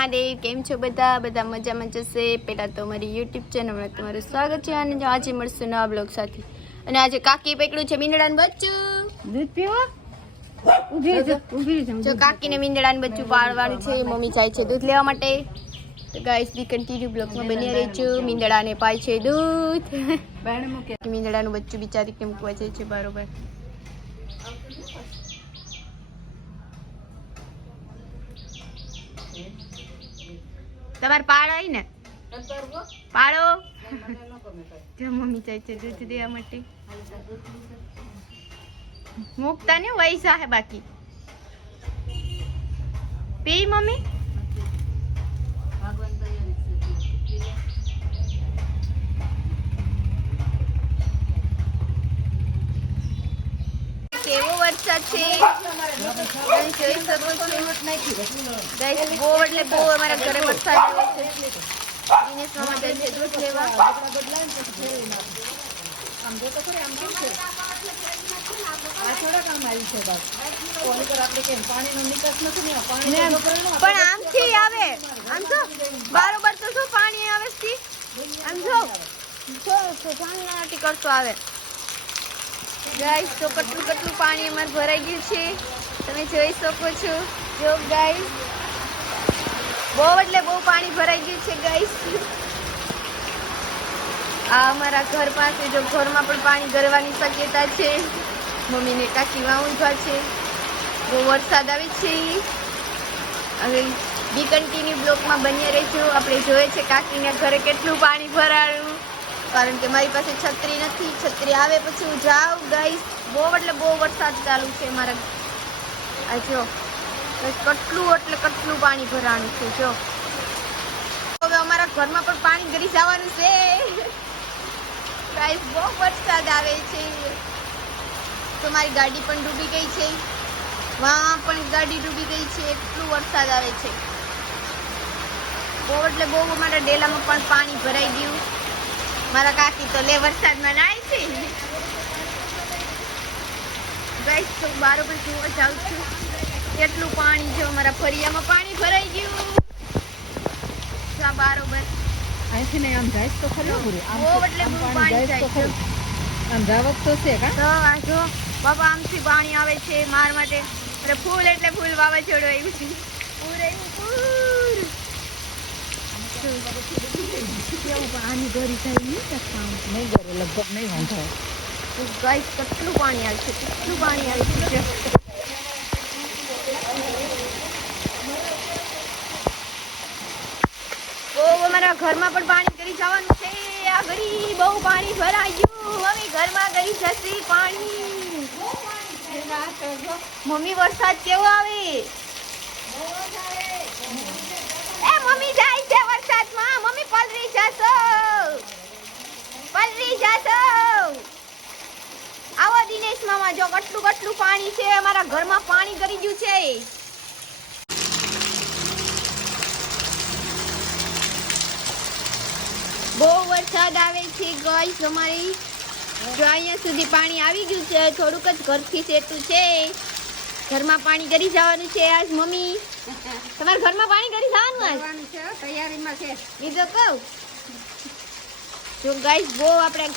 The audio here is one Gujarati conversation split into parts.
મહાદેવ કેમ છો બધા? બધા મજામાં જશે. પહેલાં તો મારી યુટ્યુબ ચેનલમાં તમારું સ્વાગત છે અને આજે મળશું નવા બ્લોગ સાથે. અને આજે કાકી પકડ્યું છે મીંદડાનું બચ્ચું. દૂધ પીવો જો કાકીને મીંદડાનું બચ્ચું પાડવાનું છે. મમ્મી જાય છે દૂધ લેવા માટે. તો ગાઈસ બી કન્ટિન્યુ બ્લોગમાં બની રહેજો. મીંદડાને પાય છે દૂધ. મીંદડાનું બચ્ચું બિચારી કેમ કુવા જાય છે? બરોબર. તમારે પાડ આવી ને? પાડો જો મમ્મી જાય છે દૂધ દેવા માટે. મૂકતા ને વૈસા હે બાકી. પી મમ્મી? કેવો વરસાદ છો? ગાઈસ બહુ એટલે બહુ અમારા ઘરે વરસાદ આવે છે દિનેશ મામા જાય છે દૂધ લેવા. આ થોડા કામ આવી છે બસ. કોની પર આપણે કેમ? પાણીનો નિકાસ નથી ને પાણી ને વપરાય ને પણ આમથી આવે. આમ તો બરોબર તો શું પાણી આવે છે આમ જો. જો પાણી નથી કરતો આવે. ગાઈસ તો કેટલું કેટલું પાણી અમારે ભરાઈ ગયું છે? તમે જોઈ શકો છો. જો ગાઈસ બહુ એટલે બહુ પાણી ભરાઈ ગયું છે ગાઈસ આ અમારા ઘર પાસે જો ઘરમાં પણ પાણી ગરવાની શક્યતા છે. મમ્મીને કાકીમાં ઊંઘા છે. બહુ વરસાદ આવે છે. હવે બી કન્ટિન્યુ બ્લોકમાં બન્યા રહેજો. આપણે જોઈએ છે કાકીના ઘરે કેટલું પાણી ભરાયું. કારણ કે મારી પાસે છત્રી નથી. છત્રી આવે પછી હું જાઉં ગઈશ બહુ એટલે બહુ વરસાદ ચાલુ છે મારા આ જો કેટલું એટલે કેટલું પાણી ભરાણું છે, જો. હવે અમારા ઘરમાં પણ પાણી ગરી જવાનું છે. ગાઈસ બહુ વરસાદ આવે છે. તો મારી ગાડી પણ ડૂબી ગઈ છે. વાં પણ ગાડી ડૂબી ગઈ છે. એટલું વરસાદ આવે છે. બહુ એટલે બહુ અમારા ડેલામાં પણ પાણી ભરાઈ ગયું. મારા કાકી તો લે વરસાદમાં નાય છે. ગાઈસ તો બારોબર જોવા જાઉં છું કેટલું પાણી છે અમારા ફરિયામાં પાણી ભરાઈ ગયું બારોબર અહીંથી ને આમ જાય તો ખરી પૂરી. આમ એટલે પાણી જાય તો આમ જાવક તો છે કા તો આ જો બાપા આમથી પાણી આવે છે માર માટે અરે ફૂલ એટલે ફૂલ વાવાઝોડું આવ્યું છે પૂરે પૂર કેવું આની ગરી થાય નહીં કામ નહીં કરે લગભગ નહીં વાંધો આવે. કેટલું પાણી આવ્યું છે? કેટલું પાણી આવ્યું છે? બહુ અમારા ઘરમાં પણ પાણી કરી જવાનું છે. આ ઘડી બહુ પાણી ભરાઈ ગયું. હવે ઘરમાં કરી જશે પાણી. મમ્મી, વરસાદ કેવો આવે? એ મમ્મી જાય છે વરસાદમાં. મમ્મી પલરી જશો. પલરી જશો. કેટલું કટલું પાણી છે અમારા ઘરમાં પાણી કરી ગયું છે. બહુ વરસાદ આવે છે ગર્લ્સ અમારી. જો અહીંયા સુધી પાણી આવી ગયું છે થોડુંક જ ઘરથી સેટું છે. ઘરમાં પાણી કરી જવાનું છે આજ મમ્મી. તમારા ઘરમાં પાણી કરી જવાનું આજ? તૈયારીમાં છે. બીજો કહું. જો ગાઈસ બહુ આપણે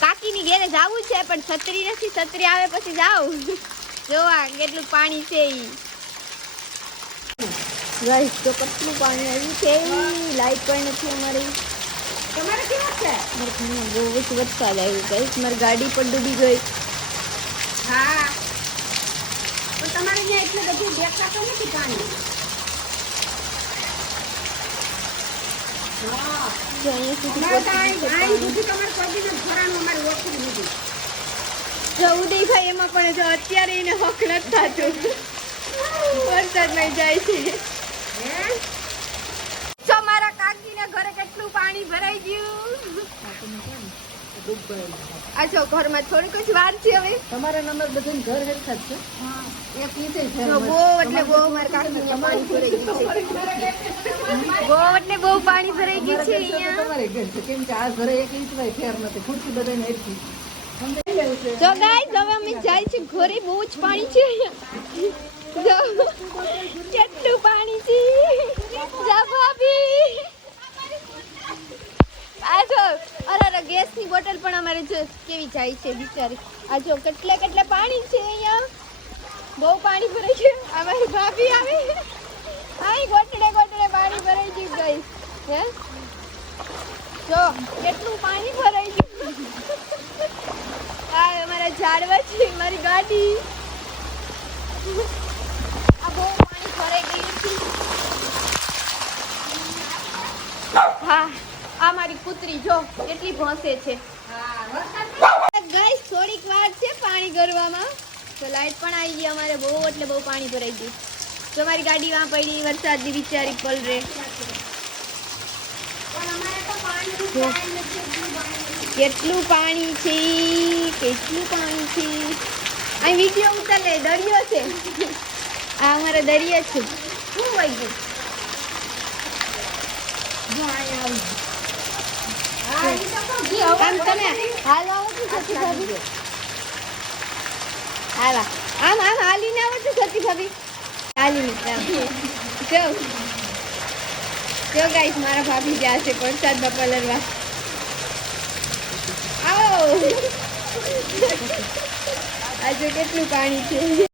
કાકીની ઘેરે જવું છે પણ છત્રી નથી છત્રી આવે પછી જાવ જોવા કેટલું પાણી છે ઈ. ગાઈસ તો કેટલું પાણી આવ્યું છે લાઈટ પણ નથી અમારી. તમારે કેવું છે? મારે ઘરમાં બહુ જ વરસાદ આવ્યો ગાઈસ મારી ગાડી પણ ડૂબી ગઈ. હા. પણ તમારે ત્યાં એટલે બધું દેખાતું નથી પાણી તો. જો ઉદયભાઈ એમાં પણ જો અત્યારે એને હક નથી થતું. વરસાદમાં જાય છે. મારા કાકીના ઘરે કેટલું પાણી ભરાઈ ગયું. જો ઘરમાં થોડીક જ વાર છે હવે. તમારા નંબર બધા ઘર હેરખા છે. એક નીચે બહુ એટલે બહુ મારા કાકીને પાણી ભરાઈ ગયું છે. બહુ એટલે બહુ પાણી ભરાઈ ગયું છે અહીંયા. તમારે ઘર છે. કેમ કે આ ઘરે એક ઇંચ વાય ફેર નથી. ખુરશી બધાને હેરખી સમજાઈ ગયું છે જો ગાઈસ હવે અમે જાય છે ઘરે. બહુ જ પાણી છે કેટલું પાણી છે. જાય છે બિચારી. આ જો કેટલે કેટલે પાણી છે અહીંયા? બહુ પાણી ભરાઈ છે. અમારી ભાભી આવે. આઈ ગોટડે ગોટડે પાણી ભરાઈ ગયું ગઈ હે? જો, કેટલું પાણી ભરાઈ ગયું. આ અમારા ઝાડવા છે, મારી ગાડી. આ બહુ પાણી ભરાઈ ગયું છે. હા, આ મારી કૂતરી, જો, કેટલી ભોંસે છે. ગઈસ થોડીક વાર છે પાણી ગરવામાં તો લાઈટ પણ આવી ગઈ અમારે બહુ એટલે બહુ પાણી ભરાઈ ગયું. તો અમારી ગાડી વાં પડી વરસાદની બિચારી પલરે. કેટલું પાણી છે કેટલું પાણી છે. અહીં વીડિયો ઉતારે દરિયો છે. આ અમારો દરિયો છે. શું વહી ગયું જો અહીંયા આવી ગયું. હા, ઈ તો કહું, જી, હવે આમ તમે મારા ભાભી ગયા છે વરસાદમાં પલરવા. આવો. આજે કેટલું પાણી છે?